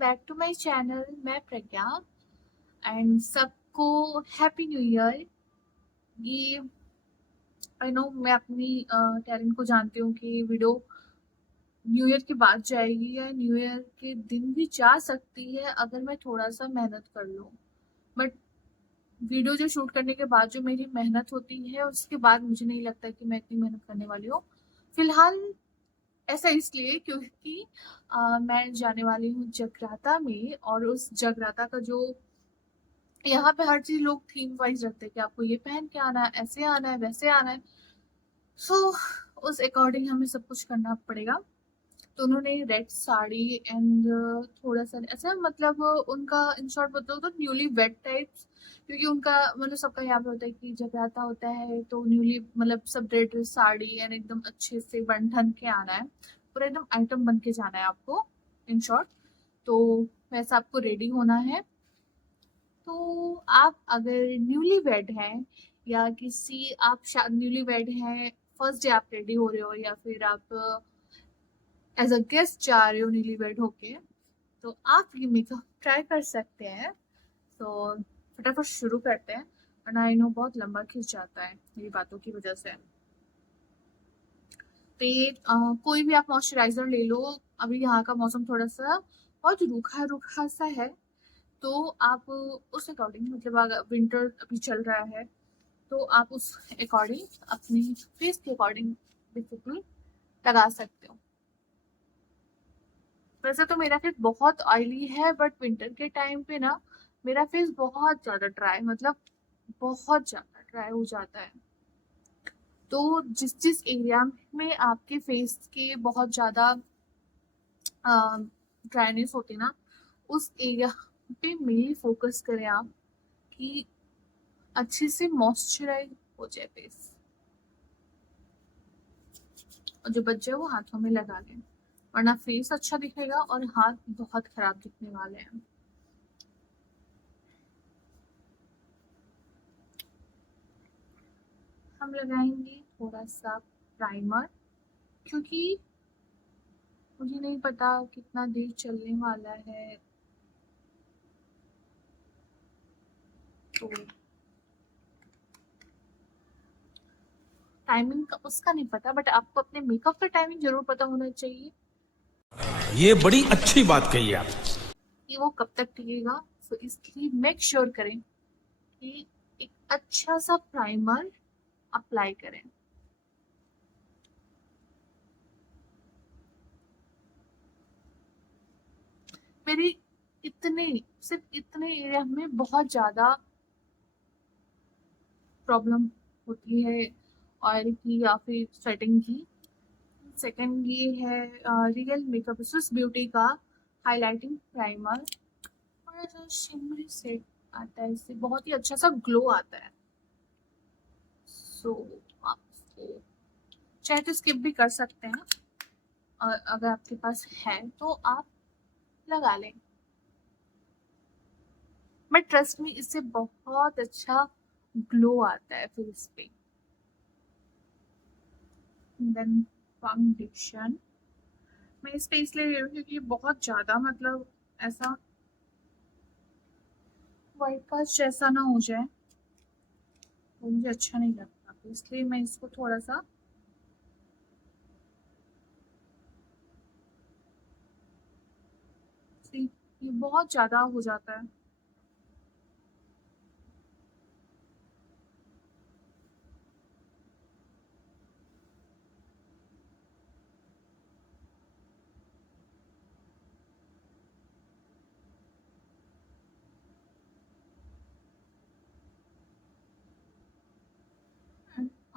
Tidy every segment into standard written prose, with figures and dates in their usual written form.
Back to my channel. मैं Pragya and सबको happy new year. ये आई नो मैं अपनी टैलेंट को जानती हूँ कि वीडियो न्यू ईयर के बाद जाएगी या न्यू ईयर के दिन भी जा सकती है अगर मैं थोड़ा सा मेहनत कर लूँ। बट वीडियो जो शूट करने के बाद जो मेरी मेहनत होती है उसके बाद मुझे नहीं लगता कि मैं इतनी मेहनत करने वाली हूँ फिलहाल। ऐसा इसलिए क्योंकि मैं जाने वाली हूँ जगराता में और उस जगराता का जो यहाँ पे हर चीज लोग थीम वाइज रखते हैं कि आपको ये पहन के आना है, ऐसे आना है, वैसे आना है। सो उस अकॉर्डिंग हमें सब कुछ करना पड़ेगा। तो उन्होंने रेड साड़ी एंड थोड़ा सा ऐसा मतलब उनका इन शॉर्ट बताओ तो न्यूली वेड टाइप्स। क्योंकि उनका मतलब सबका यहाँ पे होता है कि जगराता होता है तो न्यूली मतलब सब रेड साड़ी एंड एकदम अच्छे से बन ठन के आना है, पूरा एकदम आइटम बन के जाना है आपको इन शॉर्ट। तो वैसा आपको रेडी होना है। तो आप अगर न्यूली वेड हैं या किसी आप न्यूली वेड हैं, फर्स्ट डे आप रेडी हो रहे हो या फिर आप एज अ गेस्ट जा रहे हो न्यूली वेड होके, तो आप ये मेकअप ट्राई कर सकते हैं। तो फटाफट शुरू करते हैं वरना आई नो बहुत लंबा खिंच जाता है मेरी बातों की वजह से। तो ये कोई भी आप मॉइस्चराइजर ले लो। अभी यहाँ का मौसम थोड़ा सा बहुत रूखा रूखा सा है, तो आप उस अकॉर्डिंग मतलब अगर विंटर अभी चल रहा है तो आप उस अकॉर्डिंग अपनी फेस के अकॉर्डिंग बेसिकली लगा सकते हो। वैसे तो मेरा फेस बहुत ऑयली है बट विंटर के टाइम पे ना मेरा फेस बहुत ज्यादा ड्राई मतलब बहुत ज्यादा ड्राई हो जाता है। तो जिस जिस एरिया में आपके फेस के बहुत ज्यादा ड्राइनेस होती है ना, उस एरिया पे मेनली फोकस करें आप कि अच्छे से मॉइस्चराइज हो जाए फेस, और जो बच जाए वो हाथों में लगा लें वरना फेस अच्छा दिखेगा और हाथ बहुत खराब दिखने वाले हैं। हम लगाएंगे थोड़ा सा प्राइमर, क्योंकि मुझे नहीं पता कितना देर चलने वाला है। तो टाइमिंग का उसका नहीं पता बट आपको अपने मेकअप का टाइमिंग जरूर पता होना चाहिए ये बड़ी अच्छी बात कही आप। कि वो कब तक टिकेगा। तो इसलिए मेक श्योर करें कि एक अच्छा सा प्राइमर अप्लाई करें। मेरी इतने सिर्फ इतने एरिया में बहुत ज्यादा प्रॉब्लम होती है ऑयल की या फिर स्वेटिंग की। सेकंड ये है रियल मेकअप स्विस ब्यूटी का हाइलाइटिंग प्राइमर। थोड़ा सा शिमरी सेट आता है, इससे बहुत ही अच्छा सा ग्लो आता है। सो आप इसको चाहे तो स्किप भी कर सकते हैं और अगर आपके पास है तो आप लगा लें। बट ट्रस्ट में इससे बहुत अच्छा ग्लो आता है फेस पे। देन फाउंडेशन मैं इस पे इसलिए ले रही हूँ क्योंकि ये बहुत ज्यादा मतलब ऐसा वाइट कास्ट जैसा ना हो जाए, वो मुझे अच्छा नहीं लगता, तो इसलिए मैं इसको थोड़ा सा ये बहुत ज्यादा हो जाता है।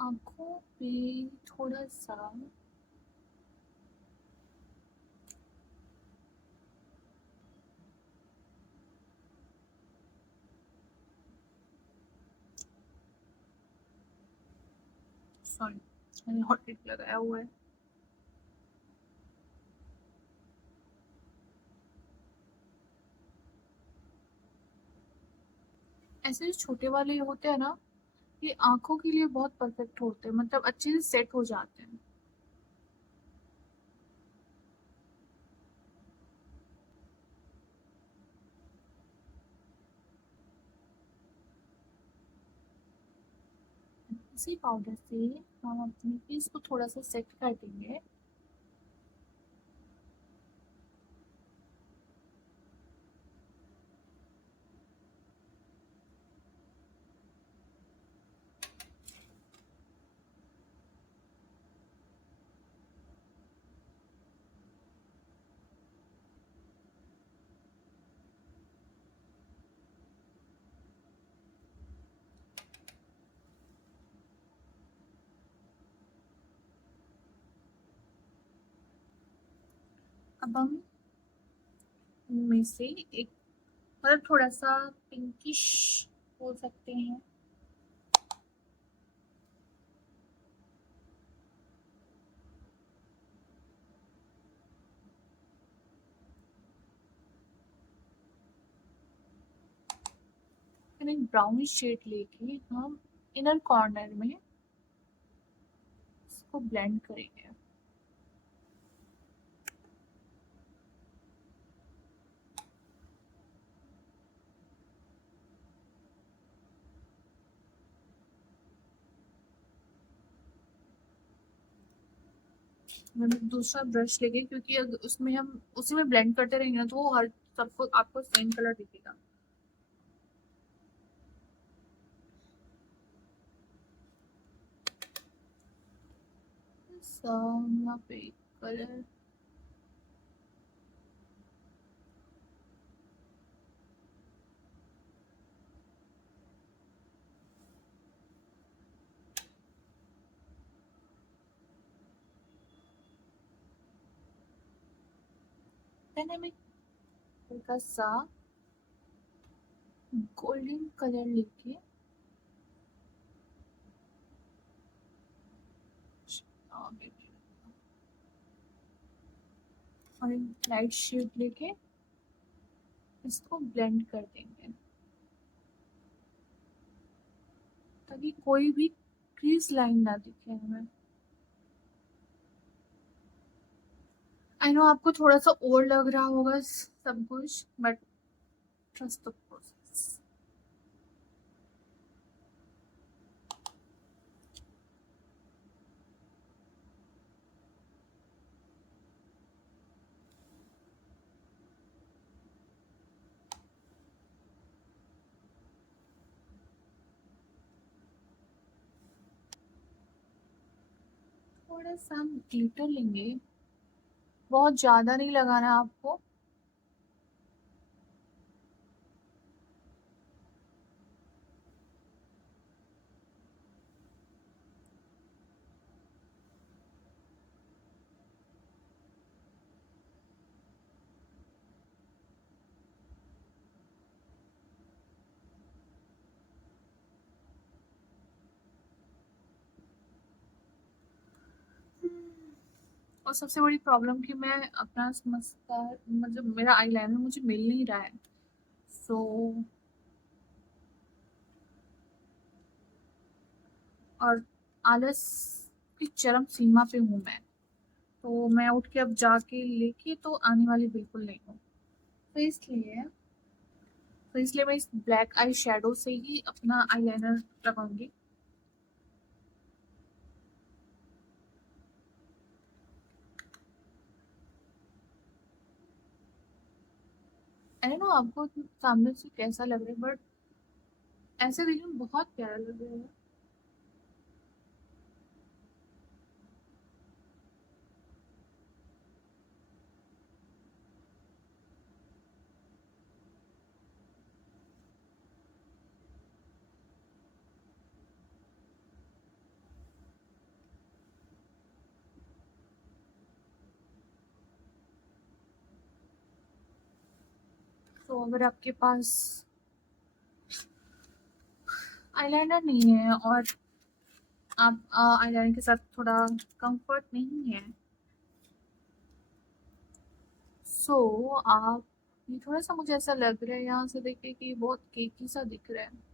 आंखों पे थोड़ा सा सॉरी मैंने हॉट टिप लगाया हुआ है। ऐसे जो छोटे वाले होते हैं ना, ये आंखों के लिए बहुत परफेक्ट होते हैं, मतलब अच्छे से सेट हो जाते हैं। उसी पाउडर से हम अपनी फेस को थोड़ा सा सेट कर देंगे। अब हम इनमें से एक मतलब थोड़ा सा पिंकिश बोल सकते हैं, फिर एक ब्राउन शेड लेके हम इनर कॉर्नर में इसको ब्लेंड करेंगे। मैंने दूसरा ब्रश लेके, क्योंकि अगर उसमें हम उसी में ब्लेंड करते रहेंगे ना तो वो हर सबको आपको सेम कलर दिखेगा। यहाँ पे कलर देन हम एक हल्का सा गोल्डन कलर लेके और एक लाइट शेड लेके इसको ब्लेंड कर देंगे ताकि कोई भी क्रीज लाइन ना दिखे हमें। आई नो आपको थोड़ा सा ओल्ड लग रहा होगा सब कुछ, बट ट्रस्ट द प्रोसेस। थोड़ा सा हम ग्लिटर लेंगे, बहुत ज्यादा नहीं लगाना है आपको। और सबसे बड़ी प्रॉब्लम कि मैं अपना मस्कार मतलब मेरा आईलाइनर मुझे मिल नहीं रहा है, सो और आलस की चरम सीमा पे हूँ मैं, तो मैं उठ के अब जाके लेके तो आने वाली बिल्कुल नहीं हूँ। तो इसलिए मैं इस ब्लैक आई शेडो से ही अपना आईलाइनर लगाऊंगी। आई नो आपको सामने से कैसा लग रहा है, बट ऐसे देखने में बहुत प्यारा लग रहा है। तो अगर आपके पास आईलाइनर नहीं है और आप आईलाइनर के साथ थोड़ा कंफर्ट नहीं है, सो आप ये थोड़ा सा मुझे ऐसा लग रहा है यहाँ से देख के कि बहुत केकी सा दिख रहा है।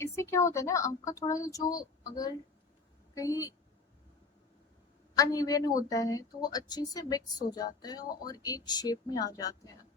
इससे क्या होता है ना, आपका थोड़ा सा जो अगर कहीं अनइवन होता है तो वो अच्छे से मिक्स हो जाता है और एक शेप में आ जाते हैं।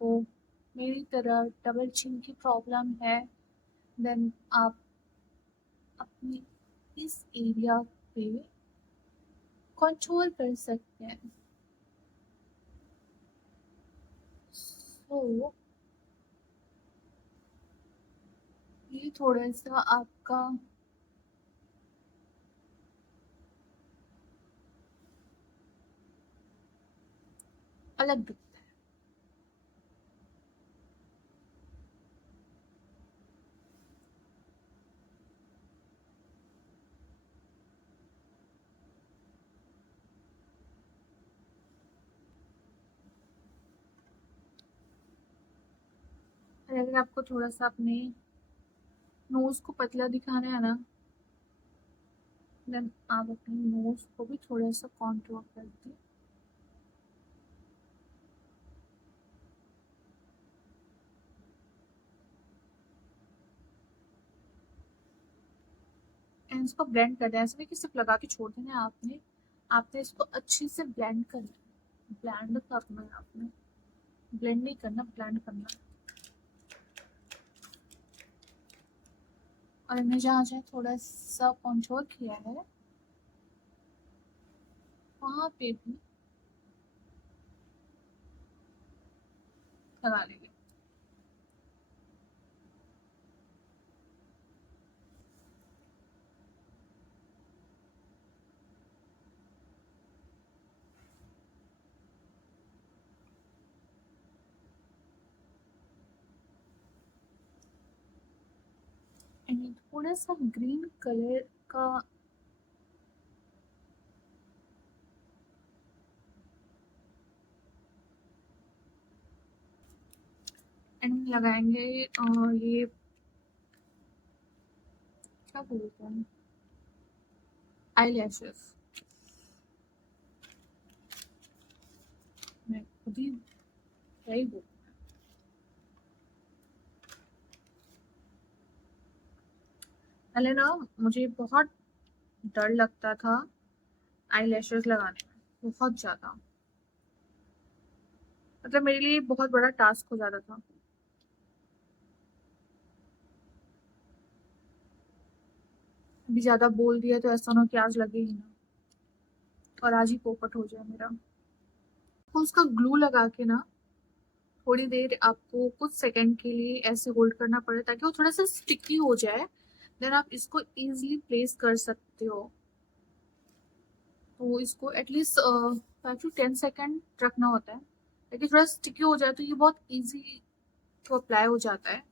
तो मेरी तरह डबल चिन की प्रॉब्लम है, देन आप अपनी इस एरिया पे कंट्रोल कर सकते हैं। सो ये थोड़ा सा आपका अलग दिखता है। और अगर आपको थोड़ा सा अपने नोज को पतला दिखाना है ना, देन आप अपने नोज को भी थोड़ा सा कॉन्ट्रोल करते हैं। एंड इसको ब्लेंड कर दें, ऐसा नहीं कि सिर्फ लगा के छोड़ देना है आपने। आपने इसको अच्छे से ब्लेंड करना है, ब्लेंड करना है आपने, ब्लेंड नहीं करना, ब्लेंड करना है। और हमने जहाँ जहाँ थोड़ा सा कंट्रोल किया है वहाँ पे भी लगा लेंगे। एंड थोड़ा सा ग्रीन कलर का एंड लगाएंगे। ये क्या बोलते हैं, आई लैशेस। मैं खुद ही क्या ही बोलूं। पहले ना मुझे बहुत डर लगता था आई लैशेस लगाने में, बहुत ज्यादा। मतलब मेरे लिए बहुत बड़ा टास्क हो जाता था। अभी ज्यादा बोल दिया तो ऐसा ना हो कि आज लगे ही ना और आज ही पोपट हो जाए मेरा। तो उसका ग्लू लगा के ना थोड़ी देर आपको कुछ सेकंड के लिए ऐसे होल्ड करना पड़े ताकि वो थोड़ा सा स्टिकी हो जाए। देन आप इसको इजीली प्लेस कर सकते हो। तो इसको एटलीस्ट 5 to 10 सेकेंड रखना होता है ताकि थोड़ा स्टिकी हो जाए, तो ये बहुत इजी तो अप्लाई हो जाता है।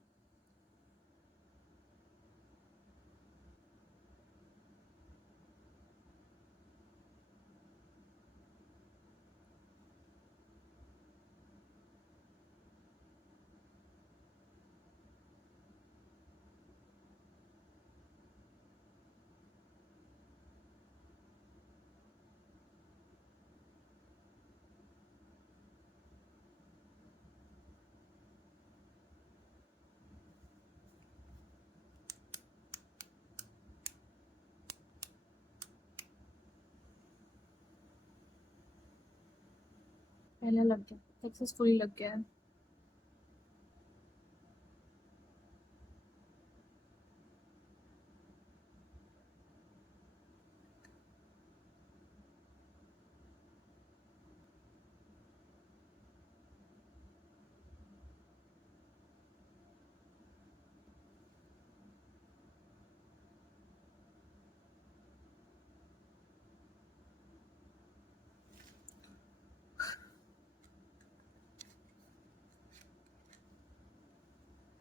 पहले लग गया, सक्सेसफुली लग गया है।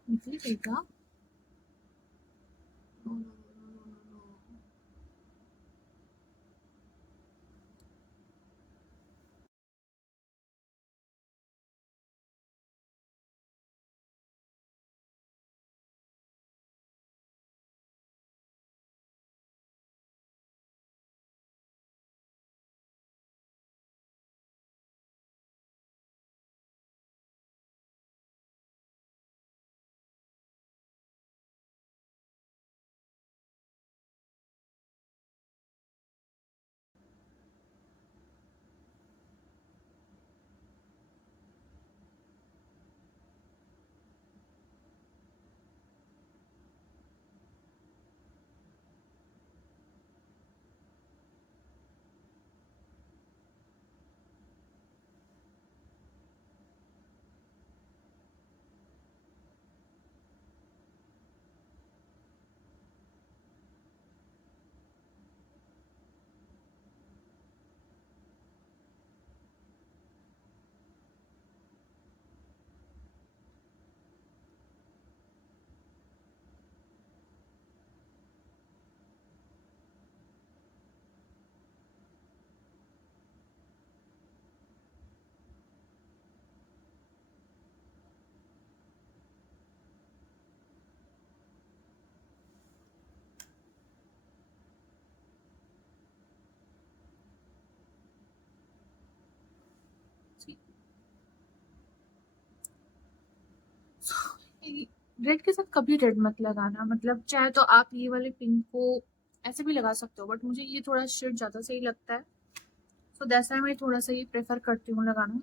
निकली गई क्या? No no no no no no. Red के साथ कभी रेड मत लगाना, मतलब चाहे तो आप ये वाले पिंक को ऐसे भी लगा सकते हो, बट मुझे ये थोड़ा शेड ज़्यादा सही लगता है, सो दैट्स व्हाई मैं थोड़ा सा ये प्रेफर करती हूँ लगाना।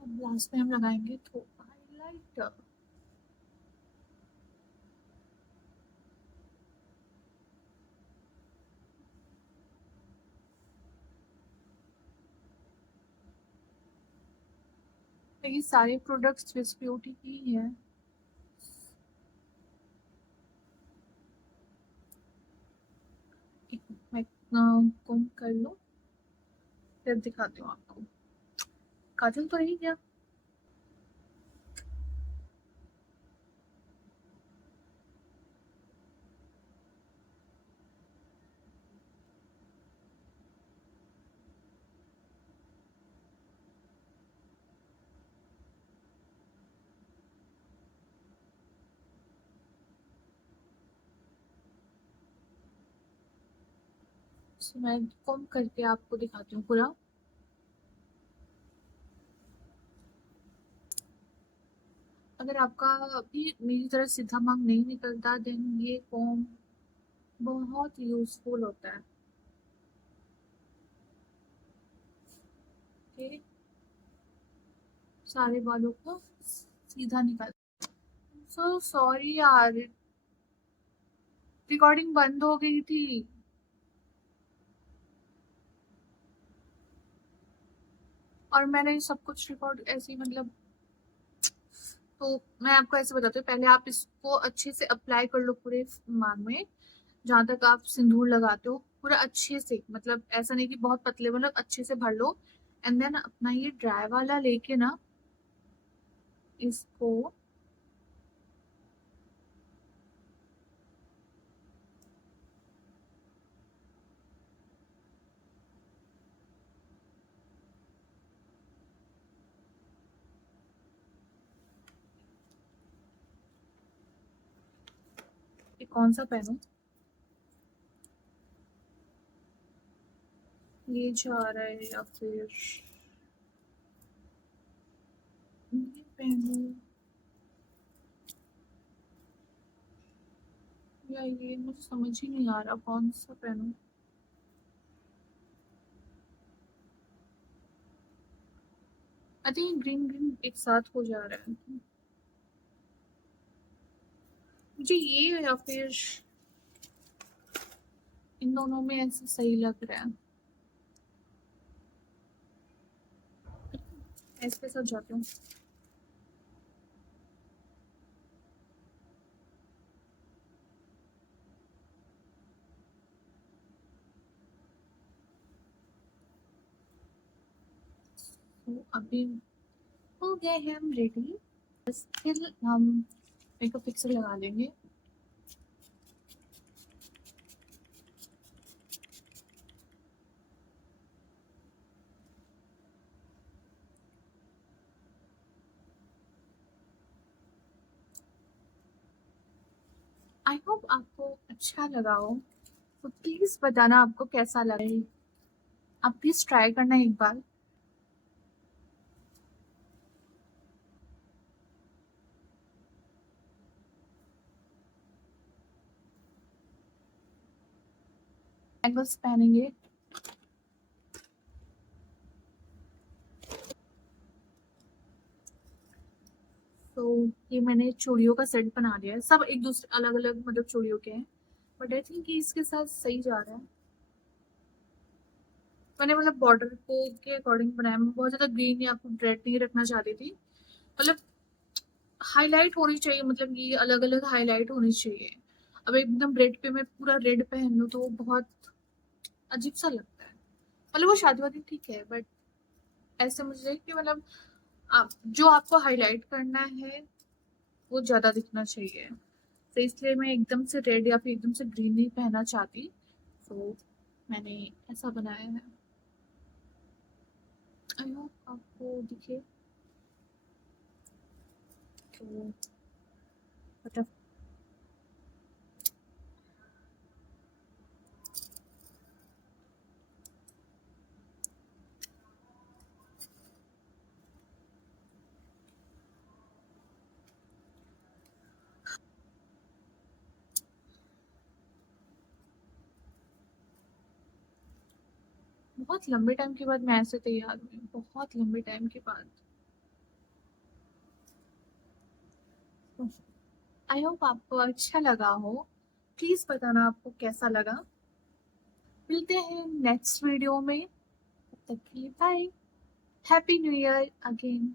अब लास्ट में हम लगाएंगे थोड़ा हाईलाइटर। ये सारे प्रोडक्ट्स स्विस ब्यूटी की ही है। एक मिनट, मैं कम कर लूँ, फिर दिखाती हूँ आपको। काजल तो रही क्या? So, मैं कम करके आपको दिखाती हूँ पूरा। अगर आपका भी मेरी तरह सीधा मांग नहीं निकलता, देन ये कॉम बहुत यूजफुल होता है। ओके, सारे बालों को सीधा निकाल। सो सॉरी यार, रिकॉर्डिंग बंद हो गई थी। और मैंने सब कुछ रिकॉर्ड ऐसे ही, मतलब, तो मैं आपको ऐसे बताती हूँ, पहले आप इसको अच्छे से अप्लाई कर लो पूरे मांग में, जहाँ तक आप सिंदूर लगाते हो पूरा अच्छे से, मतलब ऐसा नहीं कि बहुत पतले, मतलब अच्छे से भर लो। एंड देन अपना ये ड्राई वाला लेके ना, इसको ये कौन सा पहनूं, ये जा रहा है या फिर ये पहनूं, या ये, मुझे समझ ही नहीं आ रहा कौन सा पहनूं। आई थिंक ग्रीन ग्रीन एक साथ हो जा रहा है, मुझे ये या फिर इन दोनों में ऐसे सही लग रहा है। इसके साथ जाती हूँ। तो अभी हो गए हैं हम रेडी, बस फिर हम मेकअप फिक्सर लगा लेंगे। आई होप आपको अच्छा लगा हो, तो प्लीज बताना आपको कैसा लगा है। आप प्लीज ट्राई करना एक बार। बैंगल्स पहनेंगे, तो ये मैंने चूड़ियों का सेट बना लिया है, सब एक दूसरे अलग अलग मतलब चूड़ियों के हैं, बट आई थिंक कि इसके साथ सही जा रहा है। मैंने मतलब बॉर्डर को के अकॉर्डिंग बनाया, मैं बहुत ज्यादा ग्रीन या फिर रेड नहीं रखना चाहती थी, मतलब हाईलाइट होनी चाहिए, मतलब ये अलग अलग हाईलाइट होनी चाहिए। अब एकदम रेड पे मैं पूरा रेड पहन लूँ तो वो बहुत अजीब सा लगता है, मतलब वो शादी वादी ठीक है, बट ऐसे मुझे कि मतलब आप जो आपको हाईलाइट करना है वो ज्यादा दिखना चाहिए, तो इसलिए मैं एकदम से रेड या फिर एकदम से ग्रीन नहीं पहनना चाहती, तो मैंने ऐसा बनाया है। आई होप आपको दिखे, तो मतलब बहुत लंबे टाइम के बाद मैं ऐसे तैयार हुई हूँ, बहुत लंबे टाइम के बाद। आई होप आपको अच्छा लगा हो। प्लीज बताना आपको कैसा लगा। मिलते हैं नेक्स्ट वीडियो में, तब तक के लिए bye. Happy new year again.